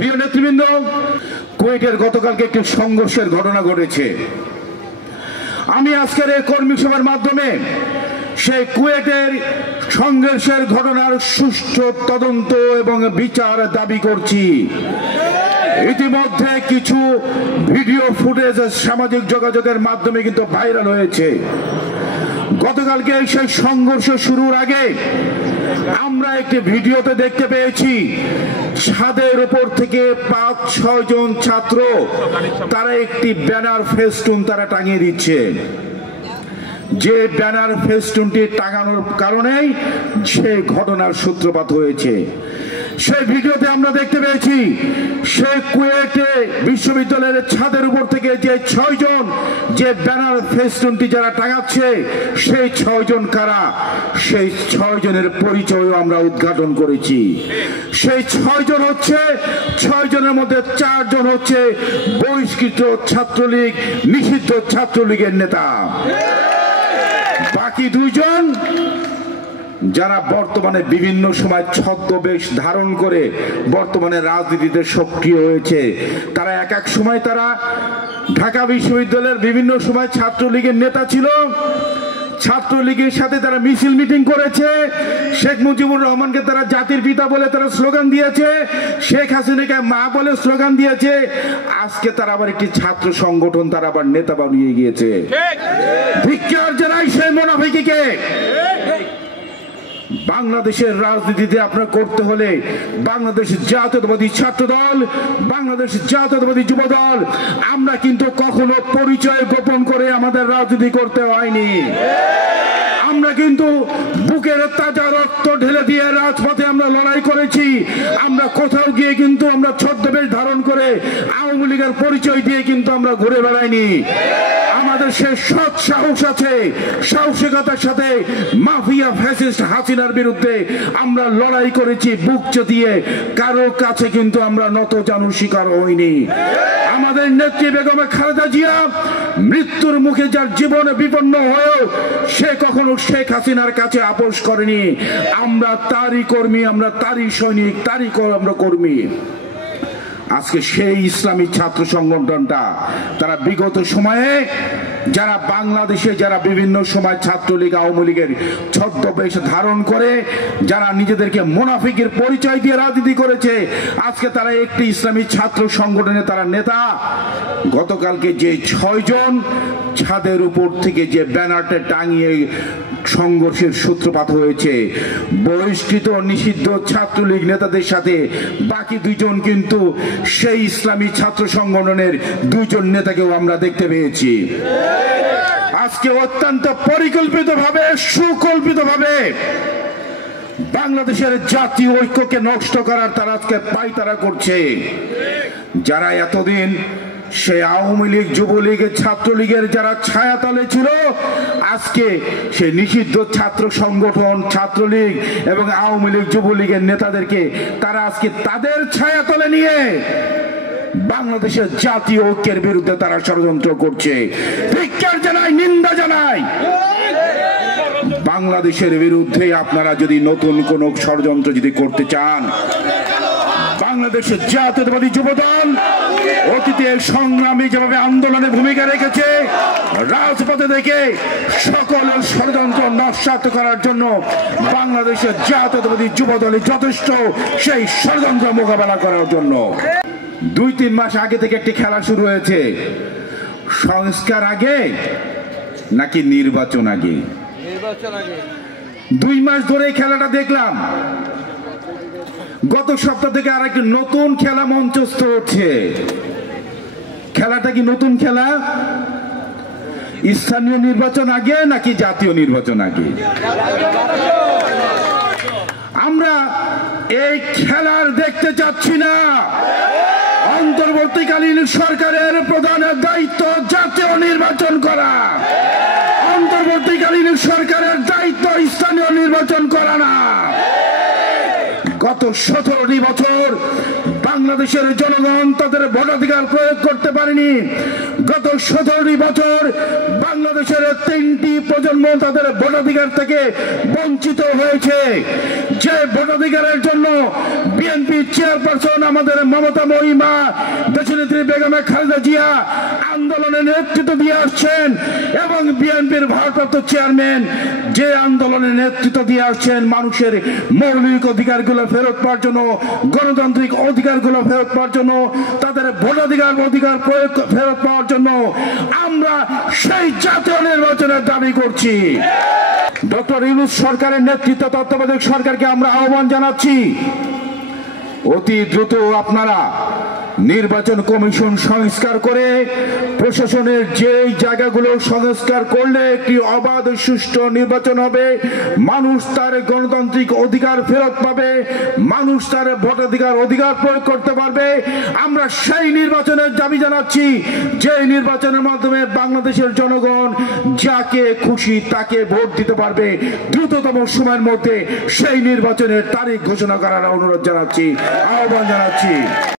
প্রিয় নেতৃবৃন্দ, কুয়েটের গতকালকে একটি সংঘর্ষের ঘটনা ঘটেছে। আমি আজকের এই কর্মী সভার মাধ্যমে সেই কুয়েটের সংঘর্ষের ঘটনার সুষ্ঠু তদন্ত এবং বিচার দাবি করছি। ইতিমধ্যে কিছু ভিডিও ফুটেজ সামাজিক যোগাযোগের মাধ্যমে কিন্তু ভাইরাল হয়েছে। গতকালকে সেই সংঘর্ষ শুরুর আগে আমরা একটি ভিডিওতে দেখতে পেয়েছি ছাদের উপর থেকে ৫-৬ জন ছাত্র তারা একটি ব্যানার ফেস্টুন তারা টাঙিয়ে দিচ্ছে। যে ব্যানার ফেস্টুনটি টাঙানোর কারণেই সেই ঘটনার সূত্রপাত হয়েছে। সেই ভিডিওতে আমরা দেখতে পেয়েছি সেই কুয়েটে বিশ্ববিদ্যালয়ের ছাদের উপর থেকে যে ৬ জন যে ব্যানার ফেস্টুনটি যারা টাঙাচ্ছে সেই ৬ জন কারা, সেই ৬ জনের পরিচয়ও আমরা উদ্ঘাটন করেছি। সেই ৬ জন হচ্ছে ৬ জনের মধ্যে ৪ জন হচ্ছে বহিষ্কৃত ছাত্রলীগ, নিষিদ্ধ ছাত্রলীগের নেতা। বাকি ২ জন যারা বর্তমানে বিভিন্ন সময় ছদ্মবেশ ধারণ করে বর্তমানে রাজনীতিতে সক্রিয় হয়েছে। তারা এক সময় তারা ঢাকা বিশ্ববিদ্যালয়ের বিভিন্ন সময় ছাত্রলীগের নেতা ছিল, ছাত্রলীগের সাথে তারা মিছিল মিটিং করেছে, শেখ মুজিবুর রহমানকে তারা জাতির পিতা বলে তারা স্লোগান দিয়েছে, শেখ হাসিনাকে মা বলে স্লোগান দিয়েছে। আজকে তারা আবার একটি ছাত্র সংগঠন তারা আবার নেতা বানিয়ে গিয়েছে। ধিক্কার জানাই সেই মুনাফিককে। বাংলাদেশের রাজনীতিতে আপনার করতে হলে বাংলাদেশ জাতীয়তাবাদী ছাত্র দল, বাংলাদেশ জাতীয়তাবাদী যুব দল, আমরা কিন্তু কখনো পরিচয় গোপন করে আমাদের রাজনীতি করতে হয়নি। আমরা কিন্তু বুকের তাজা রক্ত ঢেলে দিয়ে রাজপথে আমরা লড়াই করেছি। আমরা কোথাও গিয়ে কিন্তু আমরা ছদ্মবেশ ধারণ করে আওয়ামী লীগের পরিচয় দিয়ে কিন্তু আমরা ঘুরে বেড়াইনি। আমাদের সে সৎ সাহস আছে, সাহসিকতার সাথে মাফিয়া ফ্যাসিস্ট হাসিনার বিরুদ্ধে আমরা লড়াই করেছি বুক চিতিয়ে। কারো কাছে কিন্তু আমরা নত জানুর শিকার হইনি। আমাদের নেত্রী বেগম খালেদা জিয়া মৃত্যুর মুখে যার জীবন বিপন্ন হয়েও সে কখনো শেখ হাসিনার কাছে আপোষ করেনি। আমরা তারই কর্মী, আমরা তারই সৈনিক, তারই আমরা কর্মী। আজকে সেই ইসলামী ছাত্র সংগঠনটা তারা বিগত সময়ে যারা বাংলাদেশে যারা বিভিন্ন সময় ছাত্রলীগ আওয়ামী লীগের ছদ্মবেশ ধারণ করে যারা নিজেদেরকে মুনাফিকের পরিচয় দিয়ে রাজনীতি করেছে, আজকে তারা একটি ইসলামী ছাত্র সংগঠনের তারা নেতা। গতকালকে যে ৬ জন ছাদের উপর থেকে যে ব্যানারটা টাঙিয়ে সংঘর্ষের সূত্রপাত হয়েছে, বহিষ্কৃত নিষিদ্ধ ছাত্রলীগ নেতাদের সাথে বাকি ২ জন কিন্তু সেই ইসলামী ছাত্র সংগঠনের ২ জন নেতাকেও আমরা দেখতে পেয়েছি। আজকে অত্যন্ত পরিকল্পিতভাবে সুকল্পিতভাবে বাংলাদেশের জাতীয় ঐক্যকে নষ্ট করার তারা আজকে পায়তারা করছে। যারা এতদিন সে আওয়ামী লীগ, যুবলীগের, ছাত্রলীগের যারা ছায়াতলে ছিল, আজকে সে নিষিদ্ধ ছাত্র সংগঠন ছাত্রলীগ এবং আওয়ামী লীগ, যুবলীগের নেতাদেরকে তারা আজকে তাদের ছায়াতলে নিয়ে বাংলাদেশের জাতীয় ঐক্যের বিরুদ্ধে তারা ষড়যন্ত্র করছে। ধিক্কার জানাই, নিন্দা জানাই। বাংলাদেশের বিরুদ্ধে আপনারা যদি নতুন কোন ষড়যন্ত্র যদি করতে চান, বাংলাদেশের জাতীয়তাবাদী যুবদল অতীতের সংগ্রামী যেভাবে আন্দোলনে ভূমিকা রেখেছে, রাজপথে দেখে সকল ষড়যন্ত্র নস্যাৎ করার জন্য বাংলাদেশের জাতীয়তাবাদী যুবদলই যথেষ্ট সেই ষড়যন্ত্র মোকাবেলা করার জন্য। ২-৩ মাস আগে থেকে একটি খেলা শুরু হয়েছে। সংস্কার আগে নাকি নির্বাচন আগে? ২ মাস ধরে খেলাটা দেখলাম। গত সপ্তাহ থেকে আর একটি নতুন খেলা মঞ্চস্থ হচ্ছে। খেলাটা কি নতুন খেলা? স্থানীয় নির্বাচন আগে নাকি জাতীয় নির্বাচন আগে? আমরা এই খেলার দেখতে চাচ্ছি না। অন্তর্বর্তীকালীন সরকারের প্রধানের দায়িত্ব জাতীয় নির্বাচন করা, অন্তর্বর্তীকালীন সরকারের দায়িত্ব স্থানীয় নির্বাচন করা না। গত ১৭টি বছর বাংলাদেশের জনগণ তাদের ভোটাধিকার প্রয়োগ করতে পারেনি। গত 17 বছর বাংলাদেশের 3টি প্রজন্ম তাদের ভোটাধিকার থেকে বঞ্চিত হয়েছে। যে ভোটাধিকারের জন্য বিএনপি চেয়ারপারসন আমাদের মমতা মহিমা দেশনেত্রী বেগম খালেদা জিয়া আন্দোলনের নেতৃত্ব দিয়ে আসছেন এবং বিএনপির ভারপ্রাপ্ত চেয়ারম্যান যে আন্দোলনের নেতৃত্ব দিয়ে আসছেন মানুষের মৌলিক অধিকারগুলো ফেরত পাওয়ার জন্য, গণতান্ত্রিক অধিকারগুলো ফেরত পাওয়ার জন্য, তাদের ভোটাধিকার প্রয়োগ ফেরত পাওয়ার জন্য আমরা সেই জাতীয় নির্বাচনের দাবি করছি। ডক্টর ইউনূস সরকারের নেতৃত্ব তত্ত্বাবধায়ক সরকারকে আমরা আহ্বান জানাচ্ছি, অতি দ্রুত আপনারা নির্বাচন কমিশন সংস্কার করে প্রশাসনের যেই জায়গাগুলো সংস্কার করলে একটি অবাধ সুষ্ঠু নির্বাচন হবে, মানুষ তার গণতান্ত্রিক অধিকার ফেরত পাবে, মানুষ তার অধিকার প্রয়োগ করতে পারবে। আমরা সেই নির্বাচনের দাবি জানাচ্ছি যে নির্বাচনের মাধ্যমে বাংলাদেশের জনগণ যাকে খুশি তাকে ভোট দিতে পারবে। দ্রুততম সময়ের মধ্যে সেই নির্বাচনের তারিখ ঘোষণা করার অনুরোধ জানাচ্ছি, আহ্বান জানাচ্ছি।